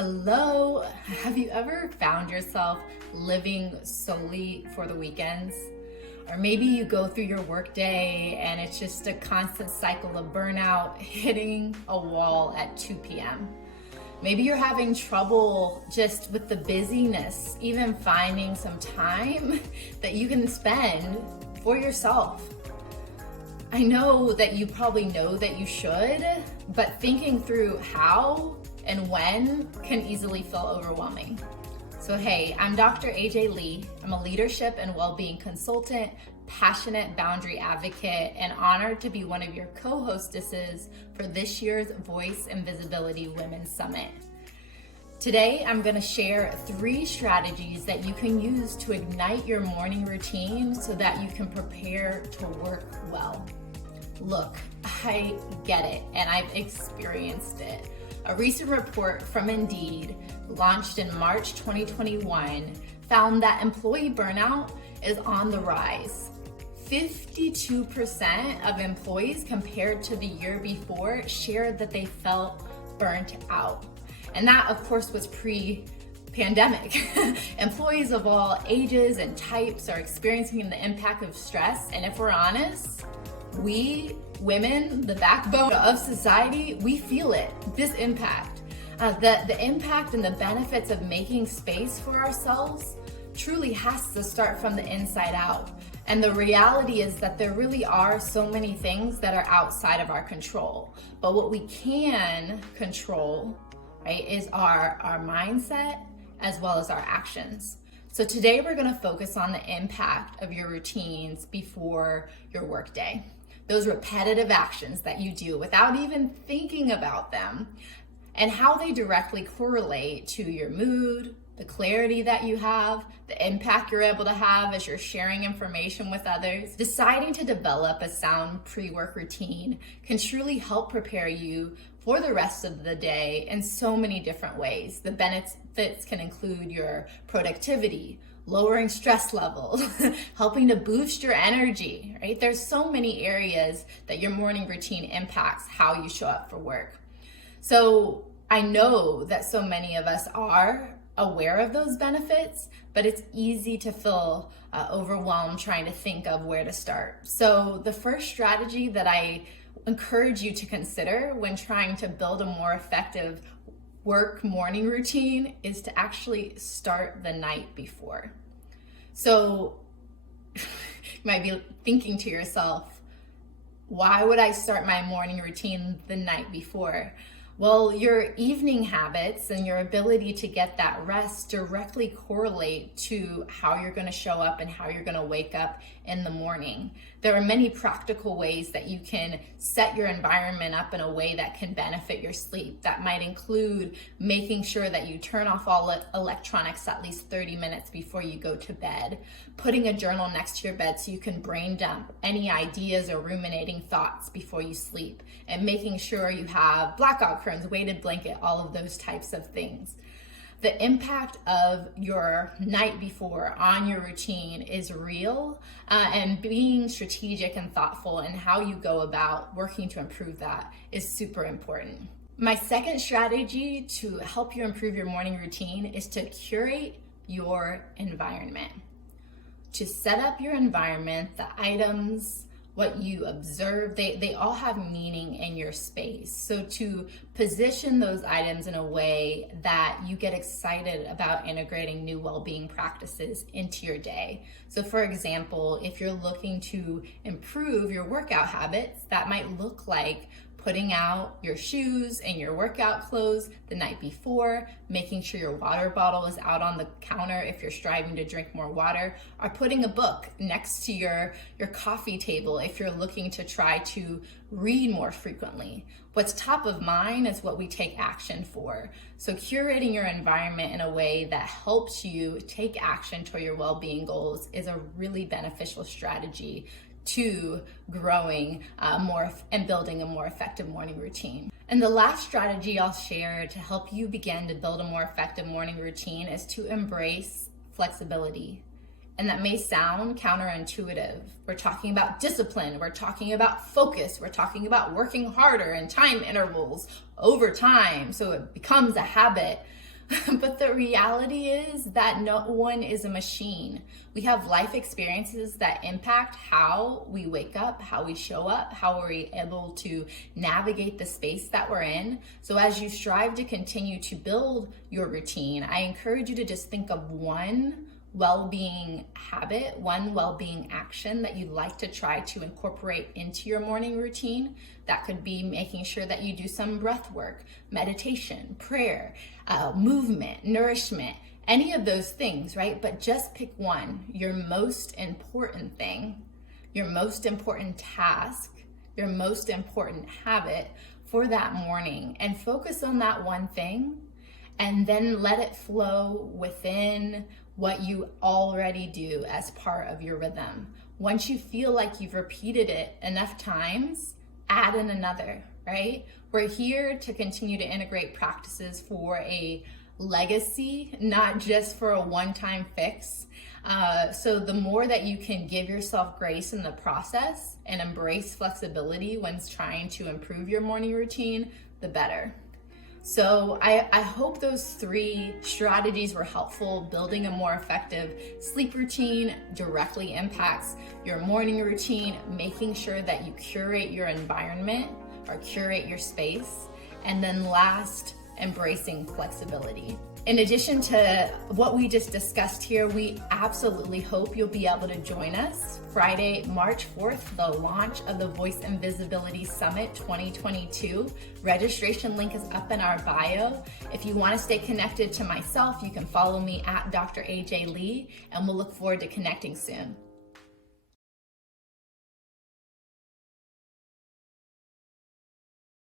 Hello, have you ever found yourself living solely for the weekends? Or maybe you go through your workday and it's just a constant cycle of burnout hitting a wall at 2 p.m. Maybe you're having trouble just with the busyness, even finding some time that you can spend for yourself. I know that you probably know that you should, but thinking through how and when can easily feel overwhelming. So hey, I'm Dr. AJ Lee. I'm a leadership and well-being consultant, passionate boundary advocate, and honored to be one of your co-hostesses for this year's Voice and Visibility Women's Summit. Today, I'm gonna share 3 strategies that you can use to ignite your morning routine so that you can prepare to work well. Look, I get it, and I've experienced it. A recent report from Indeed, launched in March 2021, found that employee burnout is on the rise. 52% of employees compared to the year before shared that they felt burnt out. And that, of course, was pre-pandemic. Employees of all ages and types are experiencing the impact of stress. And if we're honest, we women, the backbone of society, we feel it, this impact. The impact and the benefits of making space for ourselves truly has to start from the inside out. And the reality is that there really are so many things that are outside of our control. But what we can control, right, is our mindset as well as our actions. So today we're gonna focus on the impact of your routines before your workday. Those repetitive actions that you do without even thinking about them, and how they directly correlate to your mood, the clarity that you have, the impact you're able to have as you're sharing information with others. Deciding to develop a sound pre-work routine can truly help prepare you for the rest of the day in so many different ways. The benefits can include your productivity, lowering stress levels, helping to boost your energy, right? There's so many areas that your morning routine impacts how you show up for work. So I know that so many of us are aware of those benefits, but it's easy to feel overwhelmed trying to think of where to start. So the first strategy that I encourage you to consider when trying to build a more effective work morning routine is to actually start the night before. So you might be thinking to yourself, why would I start my morning routine the night before? Well, your evening habits and your ability to get that rest directly correlate to how you're going to show up and how you're going to wake up in the morning. There are many practical ways that you can set your environment up in a way that can benefit your sleep. That might include making sure that you turn off all electronics at least 30 minutes before you go to bed, putting a journal next to your bed so you can brain dump any ideas or ruminating thoughts before you sleep, and making sure you have blackout curtains, weighted blanket, all of those types of things. The impact of your night before on your routine is real, and being strategic and thoughtful in how you go about working to improve that is super important. My second strategy to help you improve your morning routine is to curate your environment. To set up your environment, the items, what you observe, they all have meaning in your space. So to position those items in a way that you get excited about integrating new well-being practices into your day. So for example, if you're looking to improve your workout habits, that might look like putting out your shoes and your workout clothes the night before, making sure your water bottle is out on the counter if you're striving to drink more water, or putting a book next to your coffee table if you're looking to try to read more frequently. What's top of mind is what we take action for. So curating your environment in a way that helps you take action toward your well-being goals is a really beneficial strategy to growing more and building a more effective morning routine. And the last strategy I'll share to help you begin to build a more effective morning routine is to embrace flexibility. And that may sound counterintuitive. We're talking about discipline, we're talking about focus, we're talking about working harder and time intervals over time so it becomes a habit. But the reality is that no one is a machine. We have life experiences that impact how we wake up, how we show up, how we're able to navigate the space that we're in. So as you strive to continue to build your routine, I encourage you to just think of one well-being habit, one well-being action that you'd like to try to incorporate into your morning routine. That could be making sure that you do some breath work, meditation, prayer, movement, nourishment, any of those things, right? But just pick one, your most important thing, your most important task, your most important habit for that morning, and focus on that one thing, and then let it flow within what you already do as part of your rhythm. Once you feel like you've repeated it enough times, add in another, right? We're here to continue to integrate practices for a legacy, not just for a one-time fix. So the more that you can give yourself grace in the process and embrace flexibility when trying to improve your morning routine, the better. So I hope those 3 strategies were helpful. Building a more effective sleep routine directly impacts your morning routine, making sure that you curate your environment or curate your space. And then last, embracing flexibility. In addition to what we just discussed here, we absolutely hope you'll be able to join us Friday, March 4th, the launch of the Voice and Visibility Summit 2022. Registration link is up in our bio. If you want to stay connected to myself, you can follow me at Dr. AJ Lee, and we'll look forward to connecting soon.